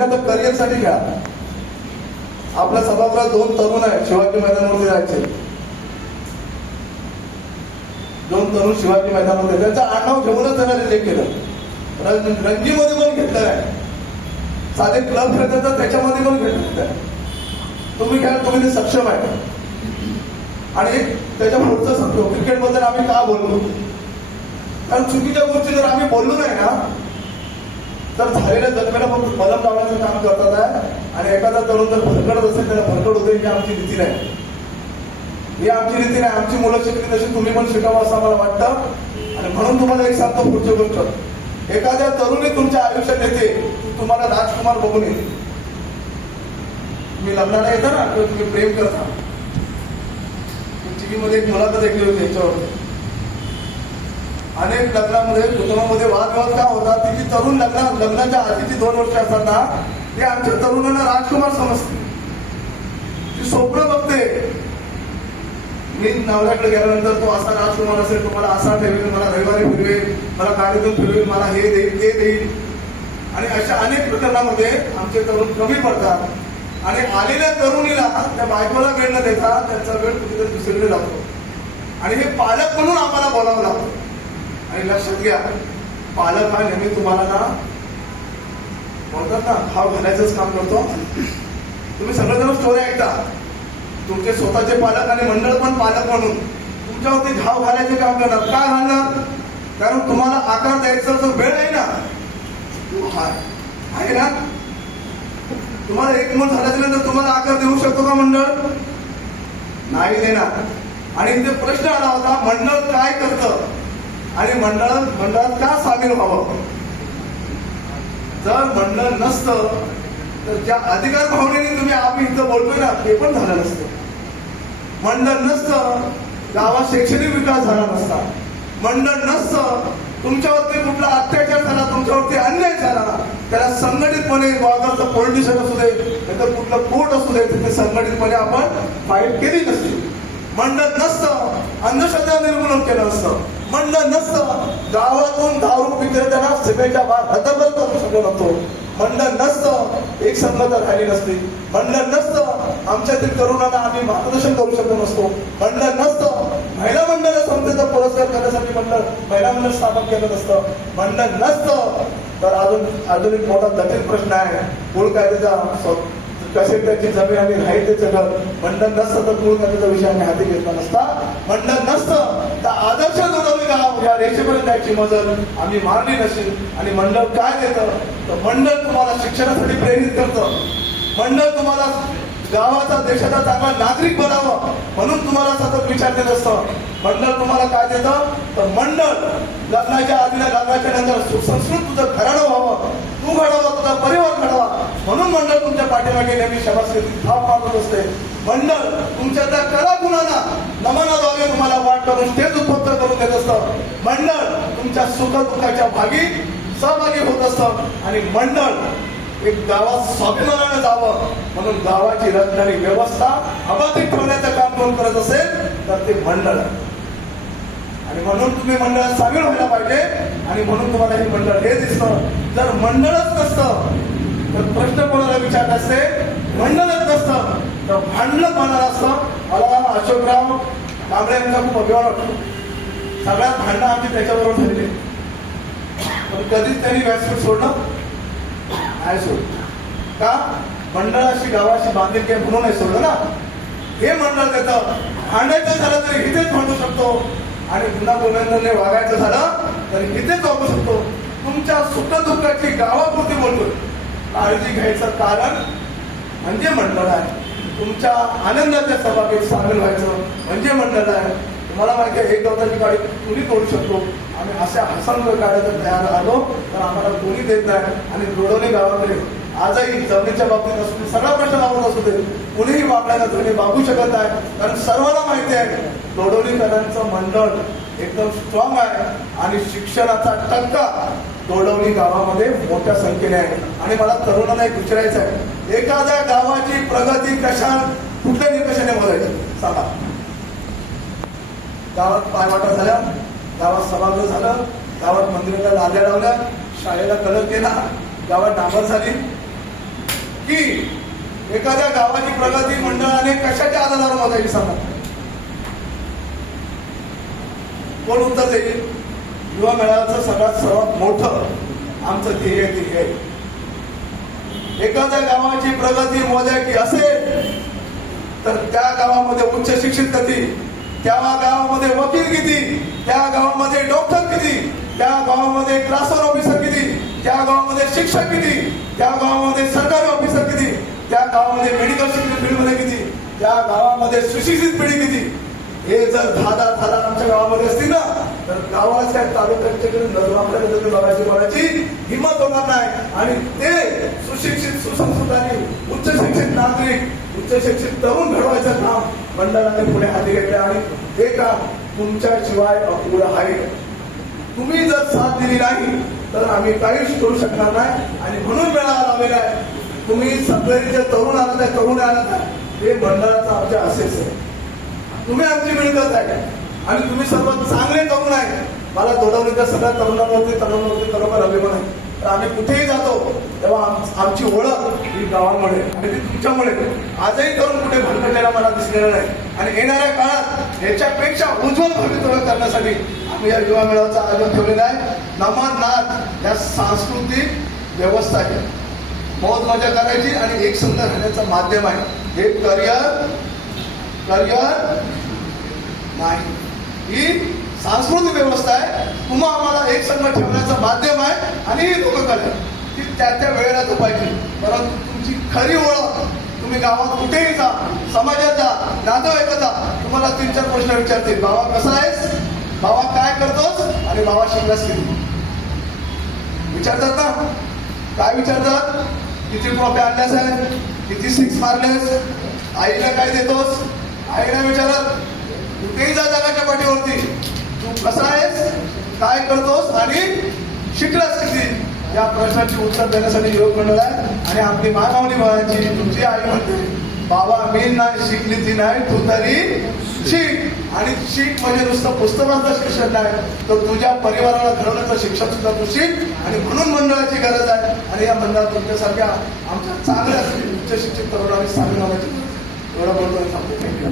ना तर करिअरसाठी खेळा. आपल्या सभागृहात 2 तरुण आहेत, शिवाजी मैदानावरती जायचे. 2 तरुण शिवाजी मैदानामध्ये, त्यांचं आडनाव घेऊनच त्यांना रिजेक्ट केलं. रणजीमध्ये पण घेतलं नाही, साधे क्लब खेळतात तर त्याच्यामध्ये पण घेतलं. तुम्ही खेळ, तुम्ही ते सक्षम आहे. आणि त्याच्या पुढचं सांगतो, क्रिकेटबद्दल आम्ही का बोललो, कारण चुकीच्या गोष्टी जर आम्ही बोललो नाही ना तर झालेल्या जखमेला फक्त बलम लावण्याचं काम करतात आहे. आणि एखादा तरुण जर भरकडत असेल त्याला भरकड होते, ही आमची रीती नाही. ही आमची रीती नाही. आमची मुलं शिकली तशी तुम्ही पण शिकावं असं मला वाटतं. आणि म्हणून तुम्हाला एक सांगतो पुढची गोष्ट, एखाद्या तरुणी तुमच्या आयुष्यात येते, तुम्हाला राजकुमार बघून येते. तुम्ही लग्नाला येता ना किंवा तुम्ही प्रेम करता. टीव्हीमध्ये एक मुलाखत ऐकली होती याच्यावर. अनेक लग्नामध्ये कुटुंबामध्ये वादविवाद का होतात, तिची तरुण लग्नाच्या आधीची 2 वर्ष असतात ना, ते आमच्या तरुणांना राजकुमार समजते. ती स्वप्न बघते, मी नवऱ्याकडे गेल्यानंतर तो असा राजकुमार असेल, तो मला असा ठेवेल, मला रविवारी फिरवेल, मला गाडीतून फिरवेल, मला हे देईल ते देईल. आणि अशा अनेक प्रकरणामध्ये आमचे तरुण कमी पडतात. आणि आलेल्या तरुणीला त्या बायकोला वेळ न देता त्यांचा वेळ कुठेतरी दुसरीकडे जातो. आणि हे पालक म्हणून आम्हाला बोलावं लागतं. आणि लक्षात घ्या, पालक हा नेहमी तुम्हाला ना बोलतात ना भाव घालायचंच काम करतो. तुम्ही सगळेजण स्टोरी ऐकता, तुमचे स्वतःचे पालक आणि मंडळ पण पालक म्हणून तुमच्यावरती घाव घालायचे काम करणार. काय घालणार? कारण तुम्हाला आकार द्यायचा जो वेळ आहे ना, आहे ना, तुम्हाला एक मूल झाल्याच्या नंतर तुम्हाला आकार देऊ शकतो का मंडळ? नाही देणार. आणि इथे प्रश्न आला होता, मंडळ काय करतं आणि मंडळात का सामील व्हावं? जर मंडळ नसतं तर ज्या अधिकार भावनेने तुम्ही आम्ही इथं बोलतोय ना, ते पण झालं नसतं. मंडळ नसतं, गावात शैक्षणिक विकास झाला नसता. मंडळ नसतं, तुमच्यावरती कुठला अत्याचार झाला, तुमच्यावरती अन्याय झाला, त्याला संघटितपणे वाघाचं पोलिटिशियन असू दे, नाहीतर कुठलं कोर्ट असू दे, तिथे संघटितपणे आपण फाईट केली नसती. मंडळ नसतं, अंधश्रद्धा निर्मूलन केलं असतं. मंडळ नसतं, गावातून दारू विक्रेत्यांना सीमेच्या बाहेर हद्दबंद करू शकलो नसतो. मंडळ नसतं, एक संगत राहिली नसती. मंडळ नसतं, आमच्यातील तरुणांना आम्ही मार्गदर्शन करू शकलो नसतो. मंडळ नसतं, महिला मंडळ संस्थेचा पुरस्कार करण्यासाठी महिला मंडळ स्थापन केलं नसतं. मंडळ नसतं तर अजून एक मोठा जटिल प्रश्न आहे, मूळ कायद्याचा कसे त्याची जमीन आणि राहितेचं घर. मंडळ नसतं तर मूळ कायद्याचा विषय आम्ही हाती घेतला नसता. मंडळ नसतं तर आदर्श जोडवली गाव या रेषेपर्यंत जायची मजल आम्ही मारली नसेल. आणि मंडळ काय देतं तर मंडळ तुम्हाला शिक्षणासाठी प्रेरित करतं. मंडळ तुम्हाला गावाचा देशाचा चांगला नागरिक बनावं म्हणून तुम्हाला सतत विचार देत असतं. मंडळ तुम्हाला काय देतं तर मंडळ लग्नाच्या आधीला लग्नाच्या नंतर सुसंस्कृत तुझं घराणं व्हावं, तू घडावा, तुझा परिवार घडावा म्हणून मंडळ तुमच्या पाठीमागे नेहमी शबासकीची थाप मारत असते. मंडळ तुमच्या त्या कला गुणांना नमनाद्वारे तुम्हाला वाट करून स्टेज उपलब्ध करून देत असतं. मंडळ तुमच्या सुख दुःखाच्या भागी सहभागी होत असतं. आणि मंडळ एक गावात स्वाभिमानानं जावं म्हणून गावाची राजधानी व्यवस्था अबाधित ठेवण्याचं काम कोण करत असेल तर ते मंडळ आहे. आणि म्हणून तुम्ही मंडळात सामील व्हायला पाहिजे. आणि म्हणून तुम्हाला हे मंडळ हे दिसतं. जर मंडळच नसतं तर प्रश्न कोणाला विचारला असते, मंडळच नसतं तर भांडण कोणाला असतं. मला अशोकराव कांबळे यांचा खूप अभिमान वाटतो. सगळ्यात भांडणं आमची त्याच्याबरोबर झालेली, पण कधीच त्यांनी व्यासपीठ सोडलं नाही सोडलं. का? मंडळाशी गावाशी बांधिलकी म्हणून नाही सोडलं ना. हे मंडळ देतं. भांडायचं झालं तरी इथेच भांडू शकतो आणि पुन्हा गोविंदने वागायचं झालं तर इथेच वागू शकतो. तुमच्या सुख दुःखाची गावापुरती बोलतोय. काळजी घ्यायचं कारण म्हणजे मंडळ आहे. तुमच्या आनंदाच्या सहभागीत सामील व्हायचं म्हणजे मंडळ आहे. तुम्हाला माहिती आहे, एक गवताची गाडी कुणी तोडू शकतो. आम्ही अशा असंख्य गाड्या जर तयार आलो तर आम्हाला कोणी देत नाही. आणि दोडोली गावाकडे आजही जमिनीच्या बाबतीत असू दे, सगळा प्रश्न लावत असू दे, कुणीही वापरायला तुम्ही वागू शकत नाही. कारण सर्वांना माहिती आहे दोडोलीकरांचं मंडळ एकदम स्ट्रॉंग आहे. आणि शिक्षणाचा टक्का दोडवली गावामध्ये मोठ्या संख्येने आहे. आणि मला तरुणांना एक विचारायचं आहे, एखाद्या गावाची प्रगती कुठल्या निकषाने मोजायची सांगा. गावात पायवाटा झाल्या, गावात सभागृह झालं, गावात मंदिराला लाद्या लावल्या, शाळेला कलर केला, गावात डांबर झाली, की एखाद्या गावाची प्रगती मंडळाने कशाच्या आधारावर मोजायची सांगा? कोण उत्तर देईल? युवा मेळाव्याचं सर्वात मोठं आमचं ध्येय आहे. एखाद्या गावाची प्रगती मोजायची असेल तर त्या गावामध्ये उच्च शिक्षित किती, त्या गावामध्ये वकील किती, त्या गावामध्ये डॉक्टर किती, त्या गावामध्ये क्लासवर ऑफिसर किती, त्या गावामध्ये शिक्षक किती, त्या गावामध्ये सरकारी ऑफिसर किती, त्या गावामध्ये मेडिकल फील्डमध्ये किती, त्या गावामध्ये सुशिक्षित पिढी किती. हे जर 10,000 आमच्या गावामध्ये असतील ना तर गावाच्या तालुक्याच्याकडे नजराकडे बघायची हिंमत होणार नाही. आणि ते सुशिक्षित सुसंस्कृत आणि उच्च शिक्षित नागरिक, उच्च शिक्षित तरुण घडवायचं काम मंडळाने पुढे हाती घेतले आणि ते काम तुमच्याशिवाय अपुरं आहे. तुम्ही जर साथ दिली नाही तर आम्ही काहीच करू शकणार नाही. आणि म्हणून मेळावा लावलेला आहे. तुम्ही सगळे जे तरुण आला तरुण आला हे मंडळाचा आमच्या असेच आहे. तुम्ही आमची मिळकत आहे आणि तुम्ही सर्व चांगले तरुण आहे. मला दोडवलीच्या सगळ्या तरुणांवरती खरोखर अभिमान आहे. तर आम्ही कुठेही जातो तेव्हा आमची ओळख ही गावामुळे आणि ती तुमच्यामुळे. आजही तरुण कुठे भरकटलेला मला दिसलेला नाही. आणि येणाऱ्या काळात याच्यापेक्षा उज्ज्वल भवितव्य करण्यासाठी आम्ही या युवा मेळाव्याचं आयोजन ठेवलेलं आहे. नमन नाच या सांस्कृतिक व्यवस्था आहे. मौज मजा करायची आणि एक संघ राहण्याचं माध्यम आहे. हे करिअर नाही, ही सांस्कृतिक व्यवस्था आहे. तुम्हा आम्हाला एक संघ ठेवण्याचं माध्यम आहे आणि ही लोककला ती त्या वेळेला जपायची. परंतु तुमची खरी ओळख तुम्ही गावात कुठेही जा, समाजात जा, नातेवाईकात जा, तुम्हाला 3-4 प्रश्न विचारतील. बाबा कसा आहेस, बाबा काय करतोस आणि बाबा शिकलास किती विचारतात ना. काय विचारतात? किती ट्रॉफी आणल्यास आहे, किती 6 मारलेस, आईला काय देतोस. आईला विचारत कुठेही जा जगाच्या पाठीवरती तू कसा आहेस, काय करतोस आणि शिकलास किती. या प्रश्नाची उत्तर देण्यासाठी योग मंडळ आहे. आणि आपली मानवणी म्हणायची, तुमची आई म्हणते बाबा मी नाही शिकली ती नाही तू तरी शिक. आणि शिक म्हणजे नुसतं पुस्तकाचं शिक्षण नाही तर तुझ्या परिवाराला घडवण्याचं शिक्षण सुद्धा तू शिक. आणि म्हणून मंडळाची गरज आहे. आणि या मंडळात तुमच्यासारख्या आमच्या चांगल्या उच्च शिक्षित तरुणांनी सामील होण्याची एवढं बोलतो सांगतो. थँक्यू.